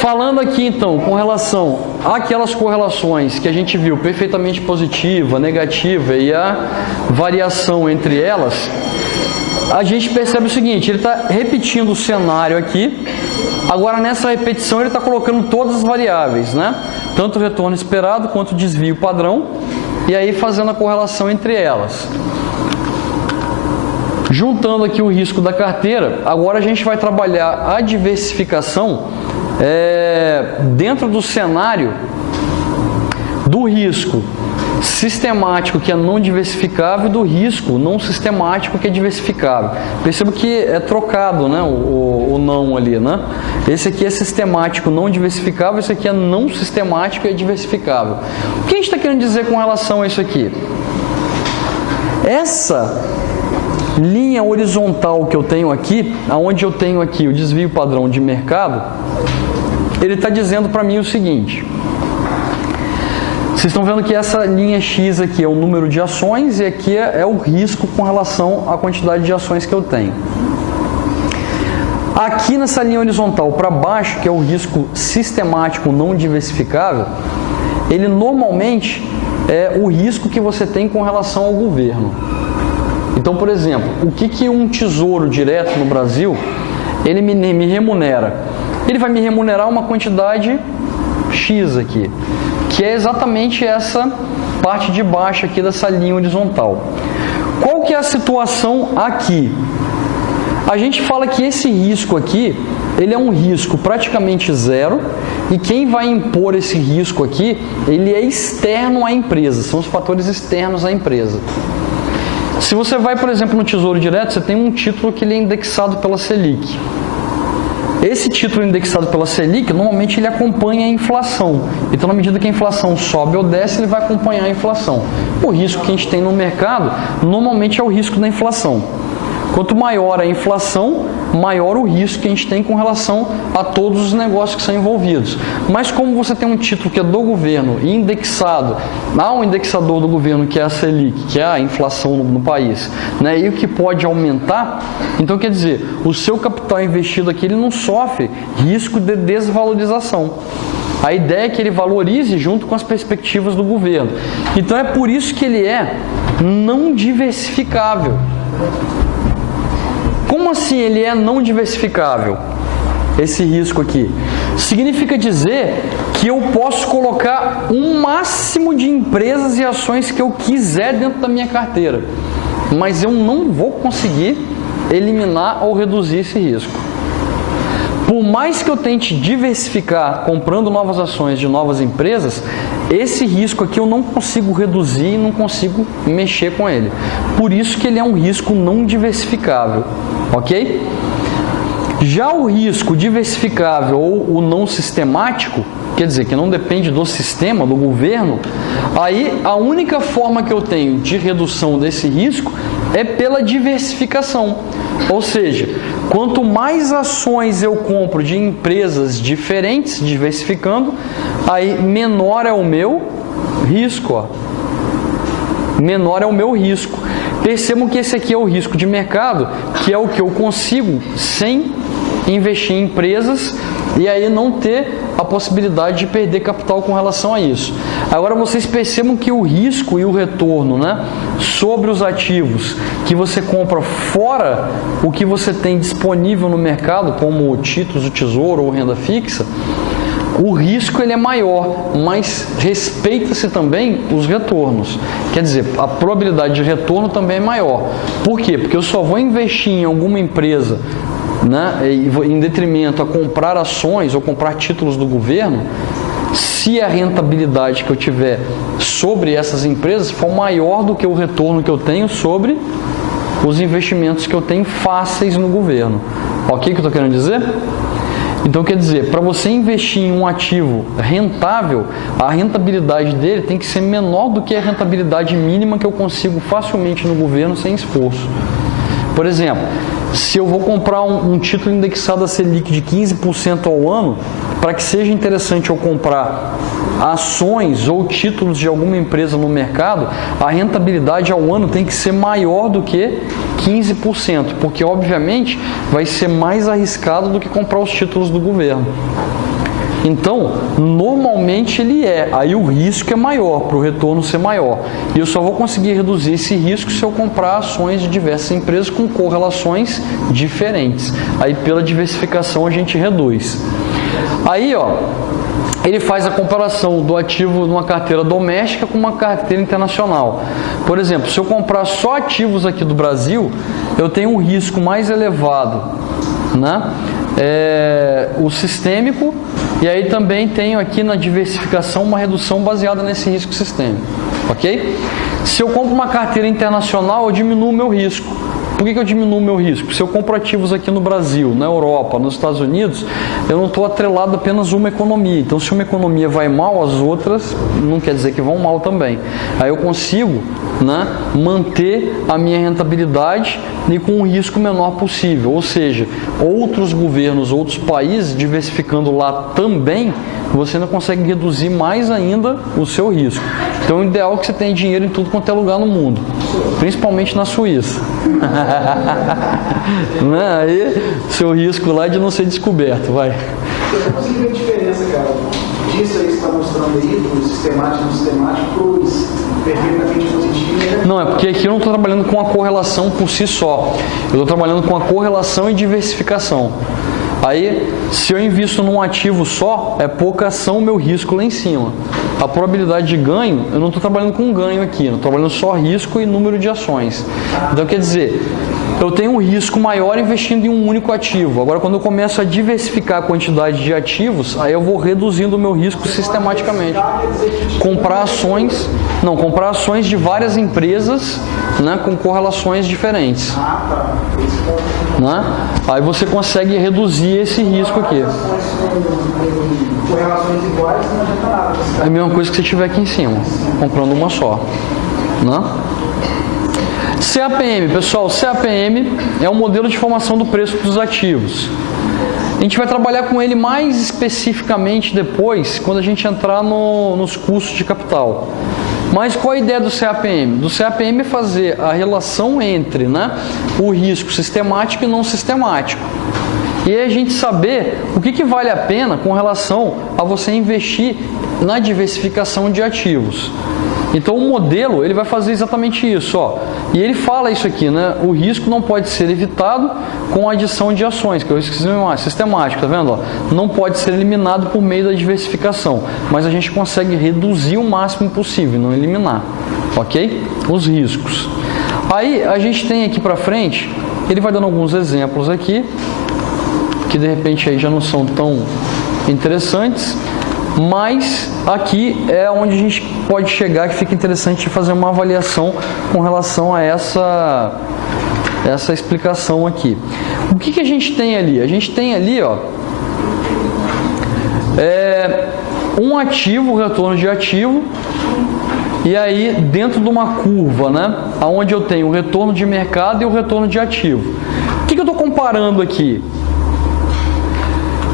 Falando aqui então com relação àquelas correlações que a gente viu perfeitamente positiva, negativa e a variação entre elas, a gente percebe o seguinte: ele está repetindo o cenário aqui. Agora nessa repetição ele está colocando todas as variáveis, né? Tanto o retorno esperado quanto o desvio padrão, e aí fazendo a correlação entre elas. Juntando aqui o risco da carteira, agora a gente vai trabalhar a diversificação dentro do cenário do risco sistemático, que é não diversificável, e do risco não sistemático, que é diversificável. Perceba que é trocado, né, o não ali, né? Esse aqui é sistemático não diversificável, esse aqui é não sistemático e é diversificável. O que a gente está querendo dizer com relação a isso aqui? Essa linha horizontal que eu tenho aqui, onde eu tenho aqui o desvio padrão de mercado, ele está dizendo para mim o seguinte: vocês estão vendo que essa linha X aqui é o número de ações e aqui é o risco com relação à quantidade de ações que eu tenho. Aqui nessa linha horizontal para baixo, que é o risco sistemático não diversificável, ele normalmente é o risco que você tem com relação ao governo. Então, por exemplo, o que um tesouro direto no Brasil ele me remunera? Ele vai me remunerar uma quantidade X aqui, que é exatamente essa parte de baixo aqui dessa linha horizontal. Qual que é a situação aqui? A gente fala que esse risco aqui, ele é um risco praticamente zero, e quem vai impor esse risco aqui, ele é externo à empresa, são os fatores externos à empresa. Se você vai, por exemplo, no Tesouro Direto, você tem um título que ele é indexado pela Selic. Esse título indexado pela Selic, normalmente ele acompanha a inflação. Então, na medida que a inflação sobe ou desce, ele vai acompanhar a inflação. O risco que a gente tem no mercado, normalmente é o risco da inflação. Quanto maior a inflação, maior o risco que a gente tem com relação a todos os negócios que são envolvidos. Mas como você tem um título que é do governo e indexado, há um indexador do governo que é a Selic, que é a inflação no país, né, e o que pode aumentar, então quer dizer, o seu capital investido aqui ele não sofre risco de desvalorização. A ideia é que ele valorize junto com as perspectivas do governo. Então é por isso que ele é não diversificável. Como assim ele é não diversificável? Esse risco aqui significa dizer que eu posso colocar um máximo de empresas e ações que eu quiser dentro da minha carteira, mas eu não vou conseguir eliminar ou reduzir esse risco. Por mais que eu tente diversificar comprando novas ações de novas empresas, esse risco aqui eu não consigo reduzir e não consigo mexer com ele. Por isso que ele é um risco não diversificável, ok? Já o risco diversificável ou o não sistemático, quer dizer, que não depende do sistema, do governo, aí a única forma que eu tenho de redução desse risco é pela diversificação. Ou seja, quanto mais ações eu compro de empresas diferentes, diversificando, aí menor é o meu risco. Ó. Menor é o meu risco. Percebam que esse aqui é o risco de mercado, que é o que eu consigo sem investir em empresas e aí não ter a possibilidade de perder capital com relação a isso. Agora vocês percebam que o risco e o retorno, né, sobre os ativos que você compra fora o que você tem disponível no mercado, como títulos do Tesouro ou renda fixa, o risco ele é maior, mas respeita-se também os retornos. Quer dizer, a probabilidade de retorno também é maior. Por quê? Porque eu só vou investir em alguma empresa, né, em detrimento a comprar ações ou comprar títulos do governo, se a rentabilidade que eu tiver sobre essas empresas for maior do que o retorno que eu tenho sobre os investimentos que eu tenho fáceis no governo. Ok o que eu estou querendo dizer? Então, quer dizer, para você investir em um ativo rentável, a rentabilidade dele tem que ser menor do que a rentabilidade mínima que eu consigo facilmente no governo sem esforço. Por exemplo, se eu vou comprar um título indexado a Selic de 15% ao ano, para que seja interessante eu comprar ações ou títulos de alguma empresa no mercado, a rentabilidade ao ano tem que ser maior do que 15%, porque obviamente vai ser mais arriscado do que comprar os títulos do governo. Então, normalmente ele aí o risco é maior, para o retorno ser maior. E eu só vou conseguir reduzir esse risco se eu comprar ações de diversas empresas com correlações diferentes. Aí pela diversificação a gente reduz. Aí, ele faz a comparação do ativo numa carteira doméstica com uma carteira internacional. Por exemplo, se eu comprar só ativos aqui do Brasil, eu tenho um risco mais elevado, né? O sistêmico, e aí também tenho aqui na diversificação uma redução baseada nesse risco sistêmico, ok? Se eu compro uma carteira internacional, eu diminuo o meu risco. Por que eu diminuo o meu risco? Se eu compro ativos aqui no Brasil, na Europa, nos Estados Unidos, eu não estou atrelado a apenas uma economia. Então, se uma economia vai mal, as outras não quer dizer que vão mal também. Aí eu consigo, né, manter a minha rentabilidade e com um risco menor possível. Ou seja, outros governos, outros países, diversificando lá também, você ainda consegue reduzir mais ainda o seu risco. Então, o ideal é que você tenha dinheiro em tudo quanto é lugar no mundo, principalmente na Suíça. Aí, seu risco lá é de não ser descoberto, vai. Eu consigo ver a diferença, cara, disso aí que você está mostrando aí, do sistemático para os perfeitamente positivos. Não, é porque aqui eu não estou trabalhando com a correlação por si só. Eu estou trabalhando com a correlação e diversificação. Aí, se eu invisto num ativo só, é pouca ação, meu risco lá em cima. A probabilidade de ganho, eu não estou trabalhando com ganho aqui, eu estou trabalhando só risco e número de ações. Então, quer dizer, eu tenho um risco maior investindo em um único ativo. Agora, quando eu começo a diversificar a quantidade de ativos, aí eu vou reduzindo o meu risco sistematicamente. Comprar ações de várias empresas, né, com correlações diferentes. Né? Aí você consegue reduzir esse risco aqui. É a mesma coisa que você tiver aqui em cima, comprando uma só. Né? CAPM, pessoal, CAPM é um modelo de formação do preço dos ativos. A gente vai trabalhar com ele mais especificamente depois, quando a gente entrar nos custos de capital. Mas qual a ideia do CAPM? Do CAPM é fazer a relação entre, né, o risco sistemático e não sistemático. E aí a gente saber o que vale a pena com relação a você investir na diversificação de ativos. Então o modelo ele vai fazer exatamente isso, E ele fala isso aqui, né? O risco não pode ser evitado com a adição de ações, que é o risco sistemático, tá vendo? Não pode ser eliminado por meio da diversificação, mas a gente consegue reduzir o máximo possível, não eliminar, ok? Os riscos. Aí a gente tem aqui para frente, ele vai dando alguns exemplos aqui, que de repente aí já não são tão interessantes. Mas aqui é onde a gente pode chegar, que fica interessante fazer uma avaliação com relação a essa explicação aqui. O que a gente tem ali? A gente tem ali, um ativo, retorno de ativo, e aí dentro de uma curva, né, onde eu tenho o retorno de mercado e o retorno de ativo. O que eu estou comparando aqui?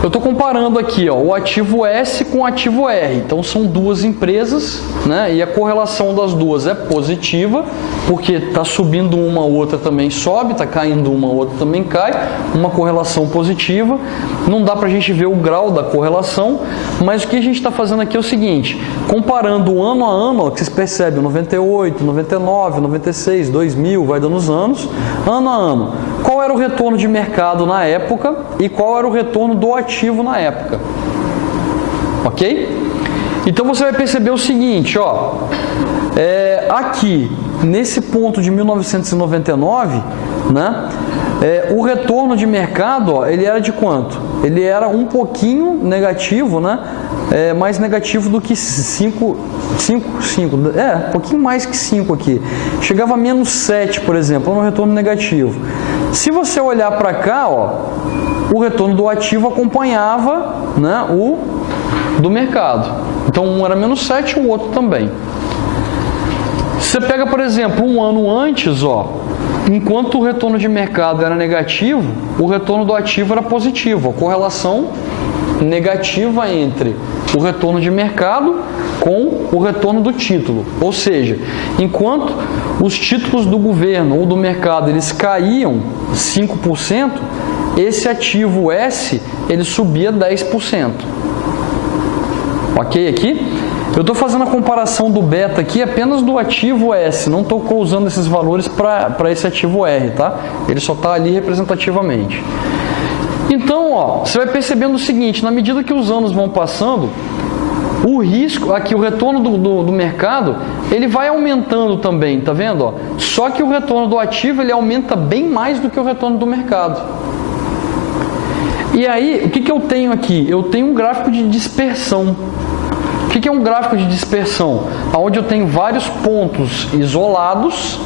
Eu estou comparando aqui o ativo S com o ativo R. Então são duas empresas, né? E a correlação das duas é positiva, porque está subindo uma, outra também sobe, está caindo uma, outra também cai. Uma correlação positiva. Não dá para a gente ver o grau da correlação, mas o que a gente está fazendo aqui é o seguinte: comparando ano a ano, que vocês percebem, 98, 99, 96, 2000, vai dando os anos, ano a ano. Qual era o retorno de mercado na época e qual era o retorno do ativo na época, ok? Então você vai perceber o seguinte, aqui nesse ponto de 1999, né, o retorno de mercado, ele era de quanto? Ele era um pouquinho negativo, né? Mais negativo do que 5, um pouquinho mais que 5 aqui. Chegava a menos 7, por exemplo, no retorno negativo. Se você olhar para cá, o retorno do ativo acompanhava, né, o do mercado. Então um era menos 7, o outro também. Você pega, por exemplo, um ano antes, enquanto o retorno de mercado era negativo, o retorno do ativo era positivo. A correlação negativa entre o retorno de mercado com o retorno do título. Ou seja, enquanto os títulos do governo ou do mercado eles caíam 5%, esse ativo S ele subia 10%. Ok aqui? Eu estou fazendo a comparação do beta aqui apenas do ativo S, não estou usando esses valores para esse ativo R, tá? Ele só está ali representativamente. Então, ó, você vai percebendo o seguinte, na medida que os anos vão passando, o risco, aqui o retorno do mercado, ele vai aumentando também, tá vendo? Ó? Só que o retorno do ativo, ele aumenta bem mais do que o retorno do mercado. E aí, o que eu tenho aqui? Eu tenho um gráfico de dispersão. O que é um gráfico de dispersão? Onde eu tenho vários pontos isolados,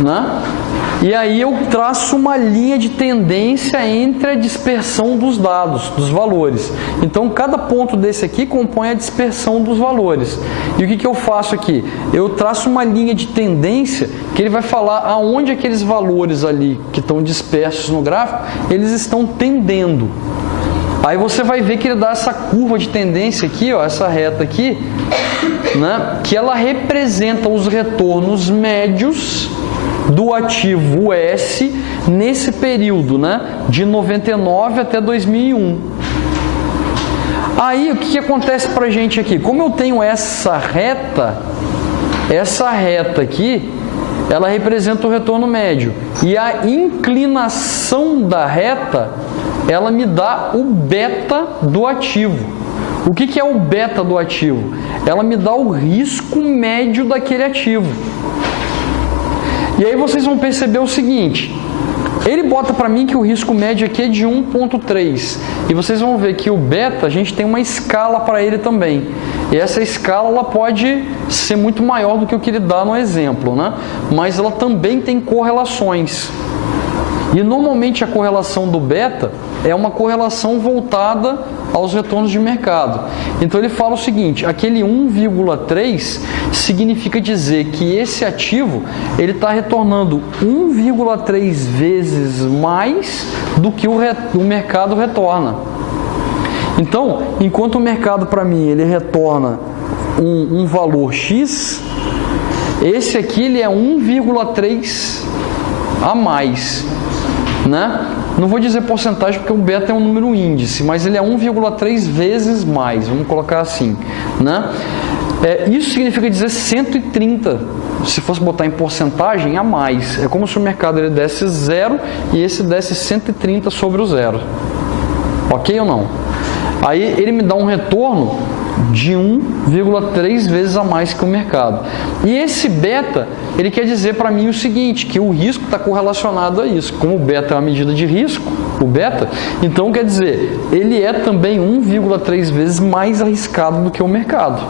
né? E aí eu traço uma linha de tendência entre a dispersão dos dados, dos valores. Então, cada ponto desse aqui compõe a dispersão dos valores. E o que eu faço aqui? Eu traço uma linha de tendência que ele vai falar aonde aqueles valores ali que estão dispersos no gráfico, eles estão tendendo. Aí você vai ver que ele dá essa curva de tendência aqui, ó, essa reta aqui, né, que ela representa os retornos médios do ativo S nesse período, né, de 99 até 2001. Aí o que acontece para a gente aqui? Como eu tenho essa reta aqui, ela representa o retorno médio. E a inclinação da reta, ela me dá o beta do ativo. O que é o beta do ativo? Ela me dá o risco médio daquele ativo. E aí vocês vão perceber o seguinte, ele bota para mim que o risco médio aqui é de 1,3. E vocês vão ver que o beta, a gente tem uma escala para ele também. E essa escala ela pode ser muito maior do que o que ele dá no exemplo, né? Mas ela também tem correlações. E normalmente a correlação do beta é uma correlação voltada aos retornos de mercado. Então ele fala o seguinte, aquele 1,3 significa dizer que esse ativo ele está retornando 1,3 vezes mais do que o mercado retorna. Então, enquanto o mercado para mim ele retorna um valor X, esse aqui ele é 1,3 a mais, né? Não vou dizer porcentagem porque o beta é um número índice, mas ele é 1,3 vezes mais, vamos colocar assim, né? Isso significa dizer 130, se fosse botar em porcentagem, a mais. É como se o mercado ele desse 0 e esse desse 130 sobre o 0. Ok ou não? Aí ele me dá um retorno de 1,3 vezes a mais que o mercado. E esse beta, ele quer dizer para mim o seguinte, que o risco está correlacionado a isso. Como o beta é uma medida de risco, o beta, então quer dizer, ele é também 1,3 vezes mais arriscado do que o mercado.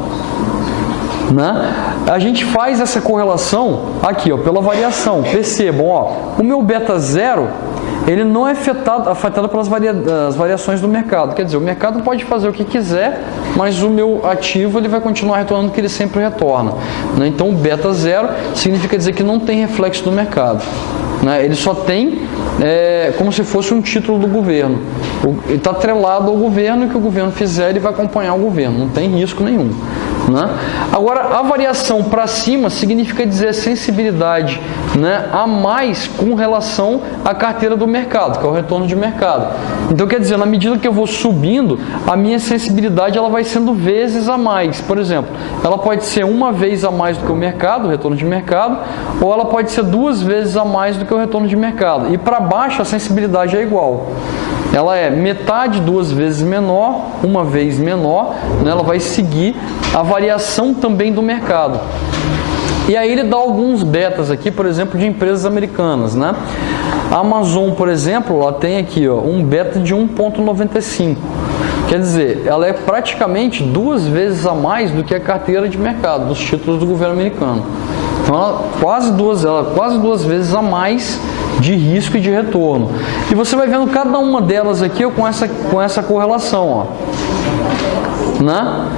Né? A gente faz essa correlação aqui, ó, pela variação. Percebam, ó, o meu beta 0, ele não é afetado pelas variações do mercado. Quer dizer, o mercado pode fazer o que quiser, mas o meu ativo ele vai continuar retornando o que ele sempre retorna. Né? Então, o beta 0 significa dizer que não tem reflexo do mercado. Né? Ele só tem como se fosse um título do governo. Ele está atrelado ao governo, e o que o governo fizer, ele vai acompanhar o governo. Não tem risco nenhum. Né? Agora, a variação para cima significa dizer sensibilidade, né, a mais com relação à carteira do mercado, que é o retorno de mercado. Então, quer dizer, na medida que eu vou subindo, a minha sensibilidade ela vai sendo vezes a mais. Por exemplo, ela pode ser uma vez a mais do que o mercado, o retorno de mercado, ou ela pode ser 2 vezes a mais do que o retorno de mercado. E para baixo a sensibilidade é igual. Ela é metade, 2 vezes menor, 1 vez menor, né? Ela vai seguir a variação também do mercado. E aí ele dá alguns betas aqui, por exemplo, de empresas americanas, né? A Amazon, por exemplo, ela tem aqui, ó, um beta de 1,95. Quer dizer, ela é praticamente 2 vezes a mais do que a carteira de mercado dos títulos do governo americano. Então, ela quase duas vezes a mais de risco e de retorno. E você vai vendo cada uma delas aqui com essa correlação, ó. Né?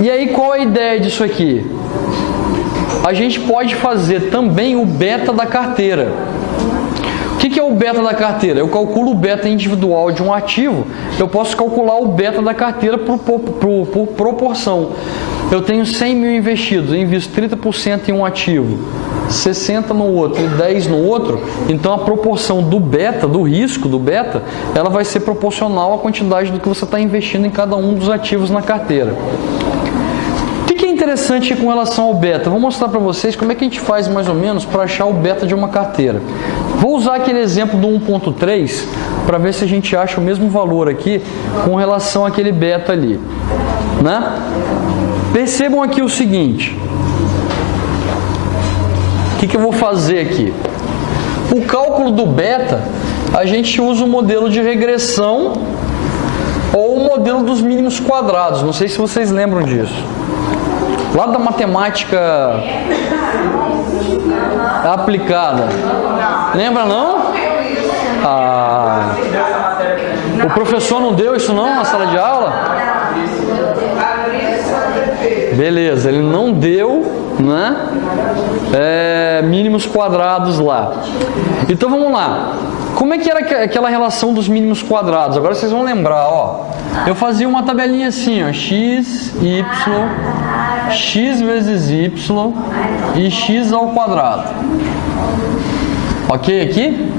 E aí, qual é a ideia disso aqui? A gente pode fazer também o beta da carteira. O que é o beta da carteira? Eu calculo o beta individual de um ativo, eu posso calcular o beta da carteira por proporção. Eu tenho 100 mil investidos, eu invisto 30% em um ativo. 60 no outro e 10 no outro, então a proporção do beta, do risco do beta, ela vai ser proporcional à quantidade do que você está investindo em cada um dos ativos na carteira. O que é interessante com relação ao beta? Vou mostrar para vocês como é que a gente faz mais ou menos para achar o beta de uma carteira. Vou usar aquele exemplo do 1.3 para ver se a gente acha o mesmo valor aqui com relação àquele beta ali, né? Percebam aqui o seguinte. O que eu vou fazer aqui? O cálculo do beta, a gente usa o modelo de regressão ou o modelo dos mínimos quadrados. Não sei se vocês lembram disso. Lá da matemática aplicada. Lembra não? O professor não deu isso não na sala de aula? Beleza, ele não deu, né? Mínimos quadrados lá. Então vamos lá. Como é que era aquela relação dos mínimos quadrados? Agora vocês vão lembrar, ó. Eu fazia uma tabelinha assim, ó, x, y, x vezes y e x ao quadrado. Ok aqui?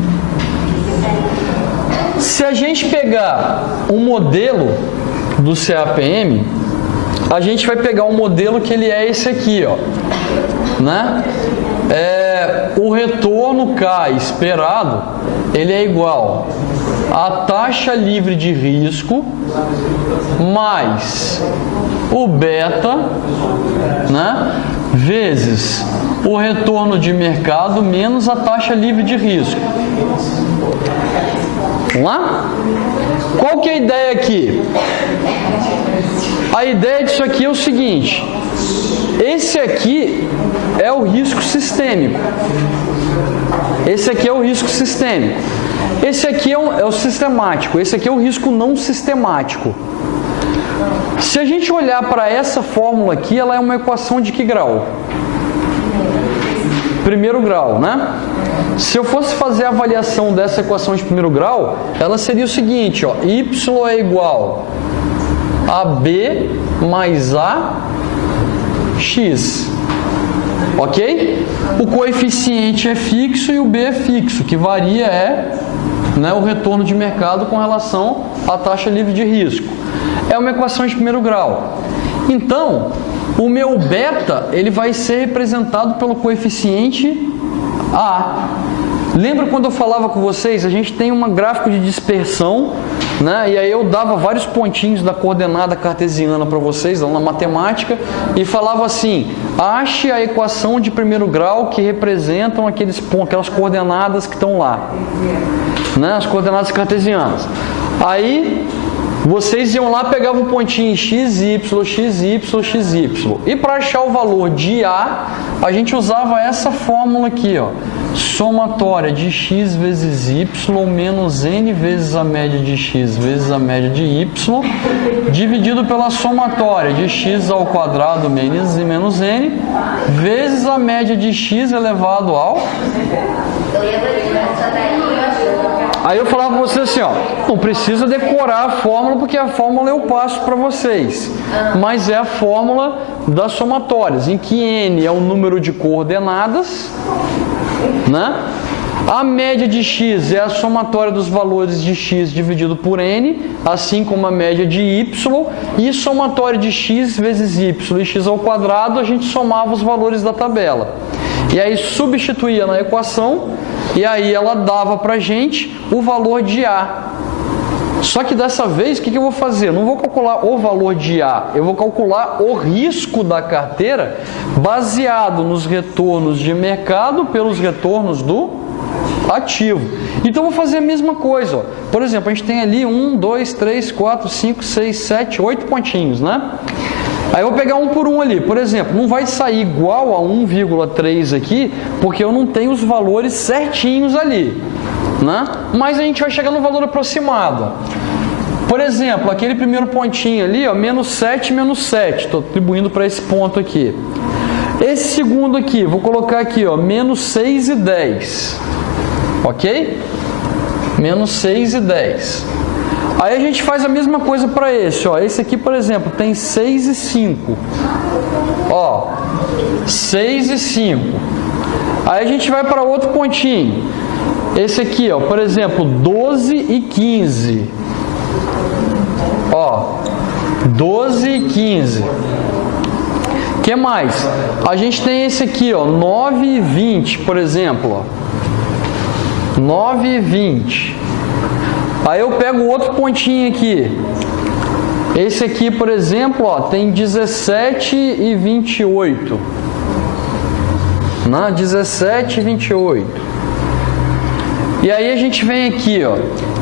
Se a gente pegar o modelo do CAPM, a gente vai pegar um modelo que ele é esse aqui, ó, né? O retorno K esperado, ele é igual a taxa livre de risco mais o beta, né, vezes o retorno de mercado menos a taxa livre de risco. Vamos lá? Qual que é a ideia aqui? A ideia disso aqui é o seguinte: esse aqui é o risco sistêmico. Esse aqui é o risco sistêmico. Esse aqui é o sistemático. Esse aqui é o risco não sistemático. Se a gente olhar para essa fórmula aqui, ela é uma equação de que grau? Primeiro grau, né? Se eu fosse fazer a avaliação dessa equação de primeiro grau, ela seria o seguinte, ó, y é igual a b mais a x. Ok? O coeficiente é fixo e o b é fixo. O que varia é, né, o retorno de mercado com relação à taxa livre de risco. É uma equação de primeiro grau. Então, o meu beta, ele vai ser representado pelo coeficiente A. Lembra quando eu falava com vocês? A gente tem um gráfico de dispersão, né? E aí eu dava vários pontinhos da coordenada cartesiana para vocês, lá na matemática, e falava assim: ache a equação de primeiro grau que representam aquelas coordenadas que estão lá, né? As coordenadas cartesianas. Aí vocês iam lá, pegavam o pontinho x, y, x, y, x, y. E para achar o valor de A, a gente usava essa fórmula aqui, ó. Somatória de x vezes y menos n vezes a média de x vezes a média de y, dividido pela somatória de x ao quadrado menos n, vezes a média de x elevado ao... Aí eu falava para vocês assim, ó, não precisa decorar a fórmula, porque a fórmula eu passo para vocês. Mas é a fórmula das somatórias, em que n é o número de coordenadas, né? A média de x é a somatória dos valores de x dividido por n, assim como a média de y, e somatória de x vezes y e x ao quadrado, a gente somava os valores da tabela. E aí substituía na equação, e aí ela dava pra gente o valor de A. Só que dessa vez, o que eu vou fazer? Eu não vou calcular o valor de A, eu vou calcular o risco da carteira baseado nos retornos de mercado pelos retornos do ativo. Então, eu vou fazer a mesma coisa. Ó. Por exemplo, a gente tem ali 1, 2, 3, 4, 5, 6, 7, 8 pontinhos, né? Aí eu vou pegar um por um ali. Por exemplo, não vai sair igual a 1,3 aqui, porque eu não tenho os valores certinhos ali, né? Mas a gente vai chegar no valor aproximado. Por exemplo, aquele primeiro pontinho ali, ó, menos 7, menos 7. Estou atribuindo para esse ponto aqui. Esse segundo aqui, vou colocar aqui, ó, menos 6 e 10. Ok? Menos 6 e 10. Aí a gente faz a mesma coisa para esse, ó. Esse aqui, por exemplo, tem 6 e 5. Ó, 6 e 5. Aí a gente vai para outro pontinho. Esse aqui, ó, por exemplo, 12 e 15. Ó, 12 e 15. O que mais? A gente tem esse aqui, ó, 9 e 20, por exemplo. Ó. 9 e 20. Aí eu pego outro pontinho aqui. Esse aqui, por exemplo, ó, tem 17 e 28. Não, 17 e 28. E aí a gente vem aqui, ó.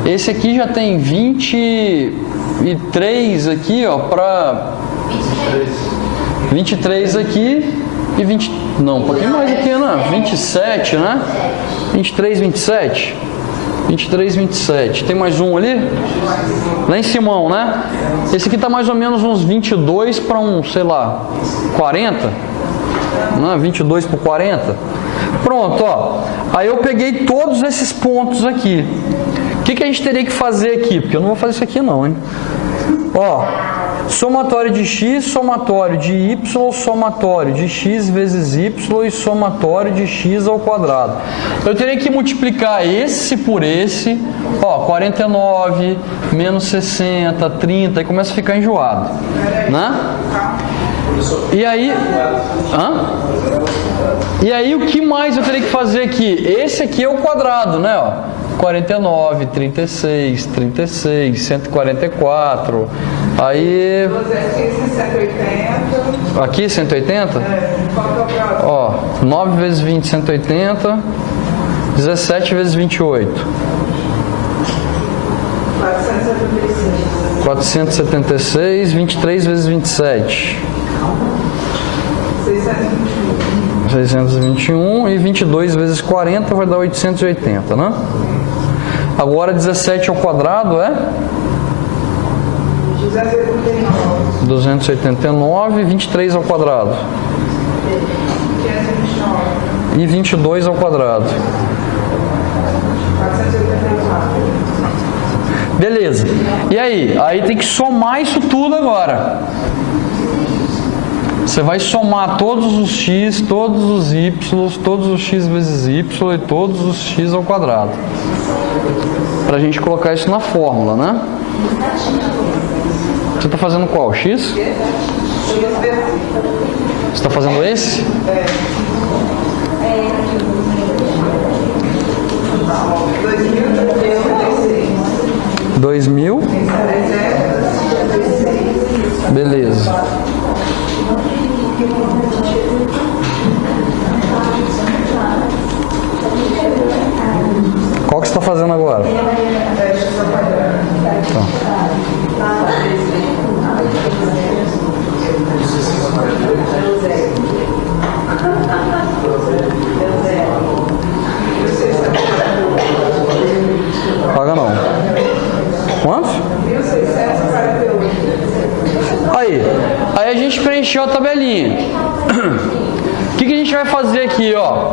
Esse aqui já tem 23 aqui, ó, para 23 aqui e 20, não, um pouquinho mais aqui, né? 27, né? 23, 27. 23, 27. Tem mais um ali? Lá em cima, né? Esse aqui tá mais ou menos uns 22 para um, sei lá, 40. Né? 22 por 40. Pronto, ó. Aí eu peguei todos esses pontos aqui. O que a gente teria que fazer aqui? Porque eu não vou fazer isso aqui não, hein? Ó, somatório de x, somatório de y, somatório de x vezes y e somatório de x ao quadrado. Eu teria que multiplicar esse por esse, ó, 49, menos 60, 30, e começa a ficar enjoado, né? E aí, E aí o que mais eu teria que fazer aqui? Esse aqui é o quadrado, né? Ó, 49, 36, 36, 144. Aí. Aqui 180? Ó, 9 vezes 20, 180. 17 vezes 28. 476. 23 vezes 27. 621 e 22 vezes 40 vai dar 880, né? Agora 17 ao quadrado é 289 e 23 ao quadrado e 22 ao quadrado. Beleza. E aí? Aí tem que somar isso tudo agora. Você vai somar todos os x, todos os y, todos os x vezes y e todos os x ao quadrado. Para a gente colocar isso na fórmula, né? Você está fazendo qual? X? Você está fazendo esse? 2000. Beleza. Qual que você está fazendo agora? Tá. Paga não. Quantos? 1.648. Aí a gente preencheu a tabelinha. O que a gente vai fazer aqui, ó?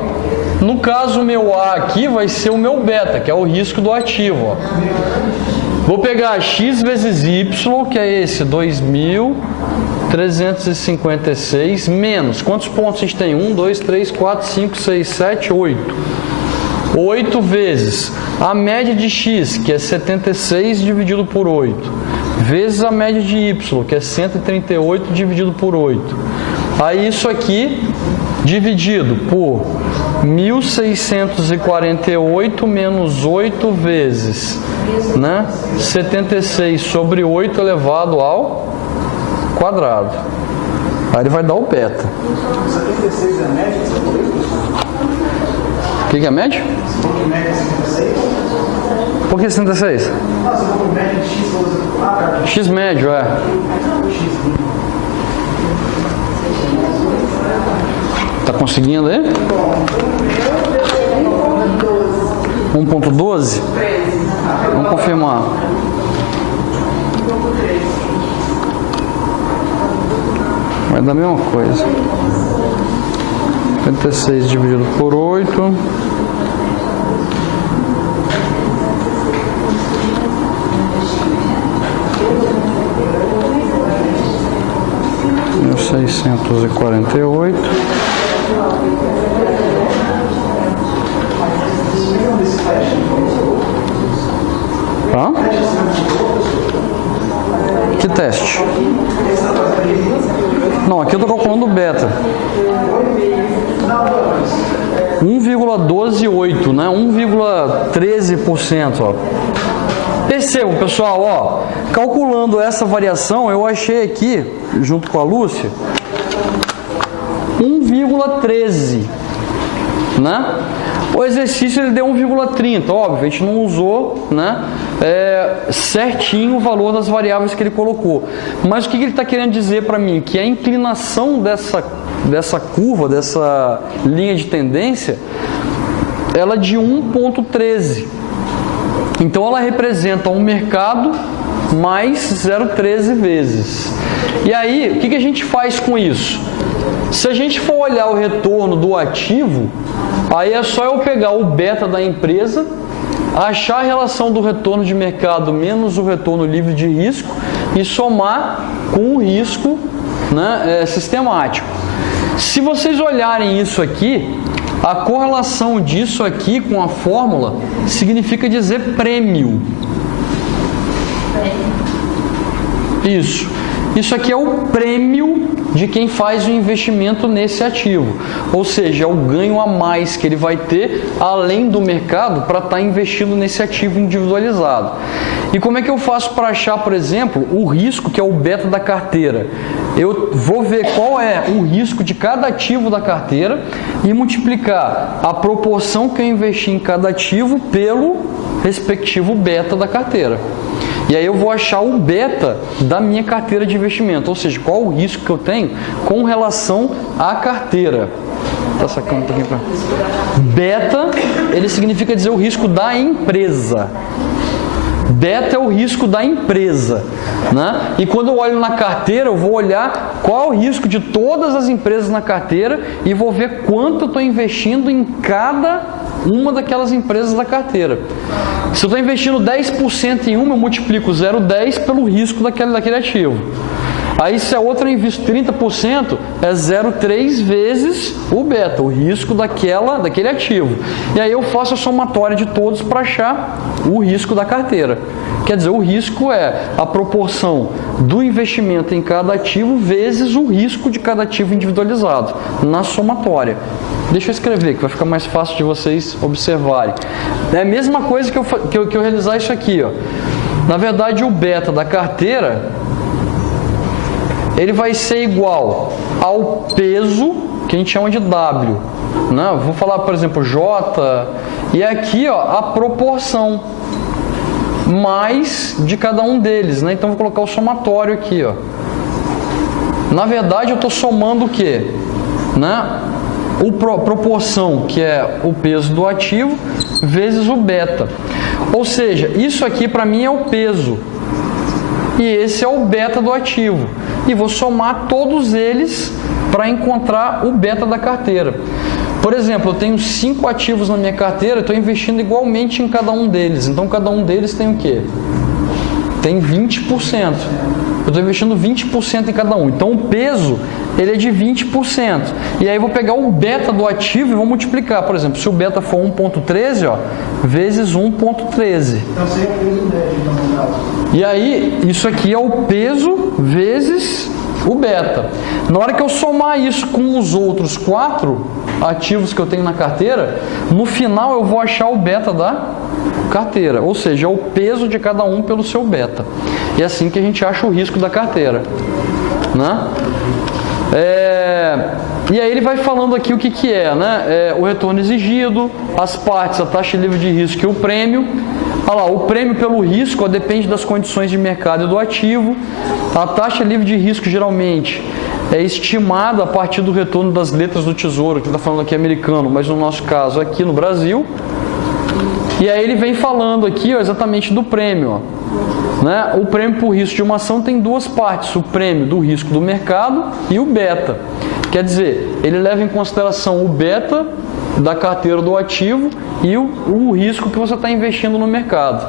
No caso, o meu A aqui vai ser o meu beta, que é o risco do ativo, ó. Vou pegar x vezes y, que é esse, 2.356, menos, quantos pontos a gente tem? 1, 2, 3, 4, 5, 6, 7, 8. 8 vezes a média de x, que é 76 dividido por 8, vezes a média de y, que é 138 dividido por 8. Aí isso aqui dividido por 1.648 menos 8 vezes, né? 76 sobre 8 elevado ao quadrado. Aí ele vai dar o beta. 76 é a média que você falou? O que é a média? Por que 76? X médio, é. Tá conseguindo aí? 1.12? Vamos confirmar. Vai dar a mesma coisa. 76 dividido por 8. (648) Hã? Que teste? Não, aqui eu estou calculando o beta. 1,128, né? 1,13%, ó. Percebam, pessoal, ó, calculando essa variação, eu achei aqui, junto com a Lúcia, 1,13, né? O exercício ele deu 1,30, óbvio, a gente não usou, né, certinho o valor das variáveis que ele colocou. Mas o que ele está querendo dizer para mim? Que a inclinação dessa curva, dessa linha de tendência, ela é de 1,13. Então ela representa um mercado mais 0,13 vezes. E aí, o que a gente faz com isso? Se a gente for olhar o retorno do ativo, aí é só eu pegar o beta da empresa, achar a relação do retorno de mercado menos o retorno livre de risco e somar com o risco, né, sistemático. Se vocês olharem isso aqui, a correlação disso aqui com a fórmula significa dizer prêmio. Isso aqui é o prêmio de quem faz o investimento nesse ativo. Ou seja, é o ganho a mais que ele vai ter além do mercado para estar investindo nesse ativo individualizado. E como é que eu faço para achar, por exemplo, o risco que é o beta da carteira? Eu vou ver qual é o risco de cada ativo da carteira e multiplicar a proporção que eu investi em cada ativo pelo respectivo beta da carteira. E aí eu vou achar o beta da minha carteira de investimento, ou seja, qual o risco que eu tenho com relação à carteira. Tá sacando um pouquinho pra... Beta, ele significa dizer o risco da empresa. Beta é o risco da empresa, né? E quando eu olho na carteira, eu vou olhar qual é o risco de todas as empresas na carteira e vou ver quanto eu estou investindo em cada uma daquelas empresas da carteira. Se eu estou investindo 10% em uma, eu multiplico 0,10 pelo risco daquele ativo. Aí se a outra eu invisto 30%, é 0,3 vezes o beta, o risco daquele ativo. E aí eu faço a somatória de todos para achar o risco da carteira. Quer dizer, o risco é a proporção do investimento em cada ativo vezes o risco de cada ativo individualizado, na somatória. Deixa eu escrever, que vai ficar mais fácil de vocês observarem. É a mesma coisa que eu realizar isso aqui, ó. Na verdade, o beta da carteira, ele vai ser igual ao peso, que a gente chama de W. Né? Vou falar, por exemplo, J, e aqui, ó, a proporção mais de cada um deles, né? Então vou colocar o somatório aqui, ó. Na verdade, eu estou somando o quê? Né? Proporção, que é o peso do ativo, vezes o beta. Ou seja, isso aqui para mim é o peso. E esse é o beta do ativo. E vou somar todos eles para encontrar o beta da carteira. Por exemplo, eu tenho 5 ativos na minha carteira, estou investindo igualmente em cada um deles. Então, cada um deles tem o quê? Tem 20%. Eu estou investindo 20% em cada um. Então, o peso, ele é de 20%. E aí, eu vou pegar o beta do ativo e vou multiplicar. Por exemplo, se o beta for 1,13, ó, vezes 1,13. Então, seria peso médio, então, no caso. E aí, isso aqui é o peso vezes o beta. Na hora que eu somar isso com os outros 4 ativos que eu tenho na carteira, no final eu vou achar o beta da carteira, ou seja, o peso de cada um pelo seu beta. E é assim que a gente acha o risco da carteira, né? E aí ele vai falando aqui o que é, né? O retorno exigido, as partes, a taxa livre de risco e o prêmio. Olha lá, o prêmio pelo risco, ó, depende das condições de mercado e do ativo. A taxa livre de risco geralmente é estimada a partir do retorno das letras do Tesouro, que está falando aqui americano, mas no nosso caso aqui no Brasil. E aí ele vem falando aqui, ó, exatamente do prêmio. Ó, né? O prêmio por risco de uma ação tem 2 partes, o prêmio do risco do mercado e o beta. Quer dizer, ele leva em consideração o beta da carteira do ativo e o risco que você está investindo no mercado.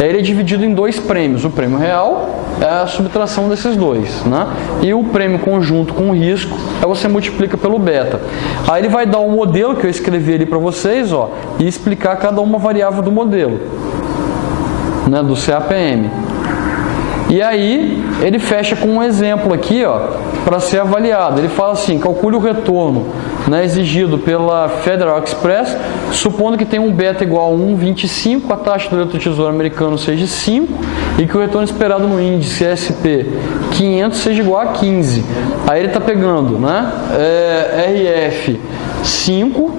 Aí ele é dividido em dois prêmios. O prêmio real é a subtração desses dois, né? E o prêmio conjunto com o risco é você multiplica pelo beta. Aí ele vai dar um modelo que eu escrevi ali para vocês, ó, e explicar cada uma variável do modelo, né, do CAPM. E aí ele fecha com um exemplo aqui, ó, para ser avaliado. Ele fala assim: calcule o retorno, né, exigido pela Federal Express, supondo que tem um beta igual a 1,25, a taxa do leito do Tesouro Americano seja 5 e que o retorno esperado no índice SP 500 seja igual a 15. Aí ele está pegando, né, RF 5,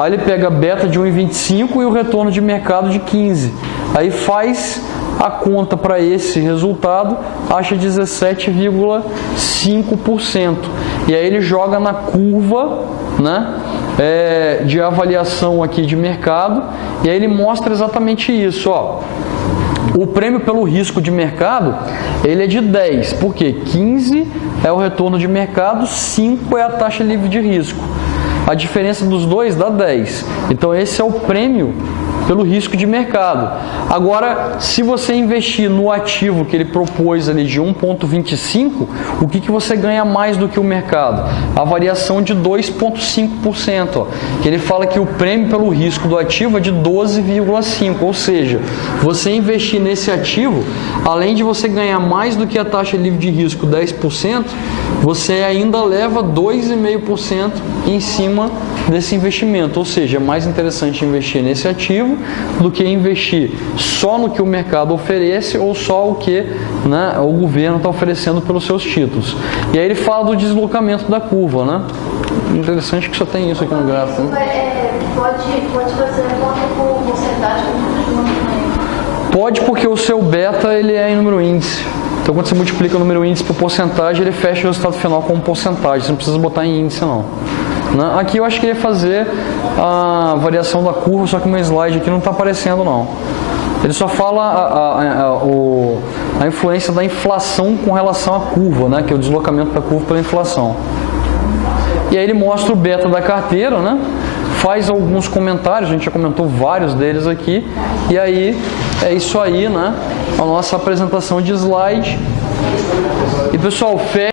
aí ele pega beta de 1,25 e o retorno de mercado de 15. Aí faz a conta para esse resultado, acha 17,5%. E aí ele joga na curva, né, de avaliação aqui de mercado, e aí ele mostra exatamente isso, ó. O prêmio pelo risco de mercado, ele é de 10, porque 15 é o retorno de mercado, 5 é a taxa livre de risco. A diferença dos dois dá 10. Então esse é o prêmio pelo risco de mercado. Agora, se você investir no ativo que ele propôs ali de 1,25, o que você ganha mais do que o mercado? A variação de 2,5%, que ele fala que o prêmio pelo risco do ativo é de 12,5%, ou seja, você investir nesse ativo, além de você ganhar mais do que a taxa livre de risco 10%, você ainda leva 2,5% em cima desse investimento, ou seja, é mais interessante investir nesse ativo do que investir só no que o mercado oferece ou só o que, né, o governo está oferecendo pelos seus títulos. E aí ele fala do deslocamento da curva, né? Interessante que só tem isso aqui no gráfico. Né? Pode fazer a conta por porcentagem junto, né? Pode, porque o seu beta ele é em número índice. Então quando você multiplica o número índice por porcentagem, ele fecha o resultado final como porcentagem. Você não precisa botar em índice não. Aqui eu acho que ia fazer a variação da curva, só que o meu slide aqui não está aparecendo não. Ele só fala a influência da inflação com relação à curva, né, que é o deslocamento da curva pela inflação. E aí ele mostra o beta da carteira, né, faz alguns comentários, a gente já comentou vários deles aqui, e aí é isso aí, né, a nossa apresentação de slide. E pessoal,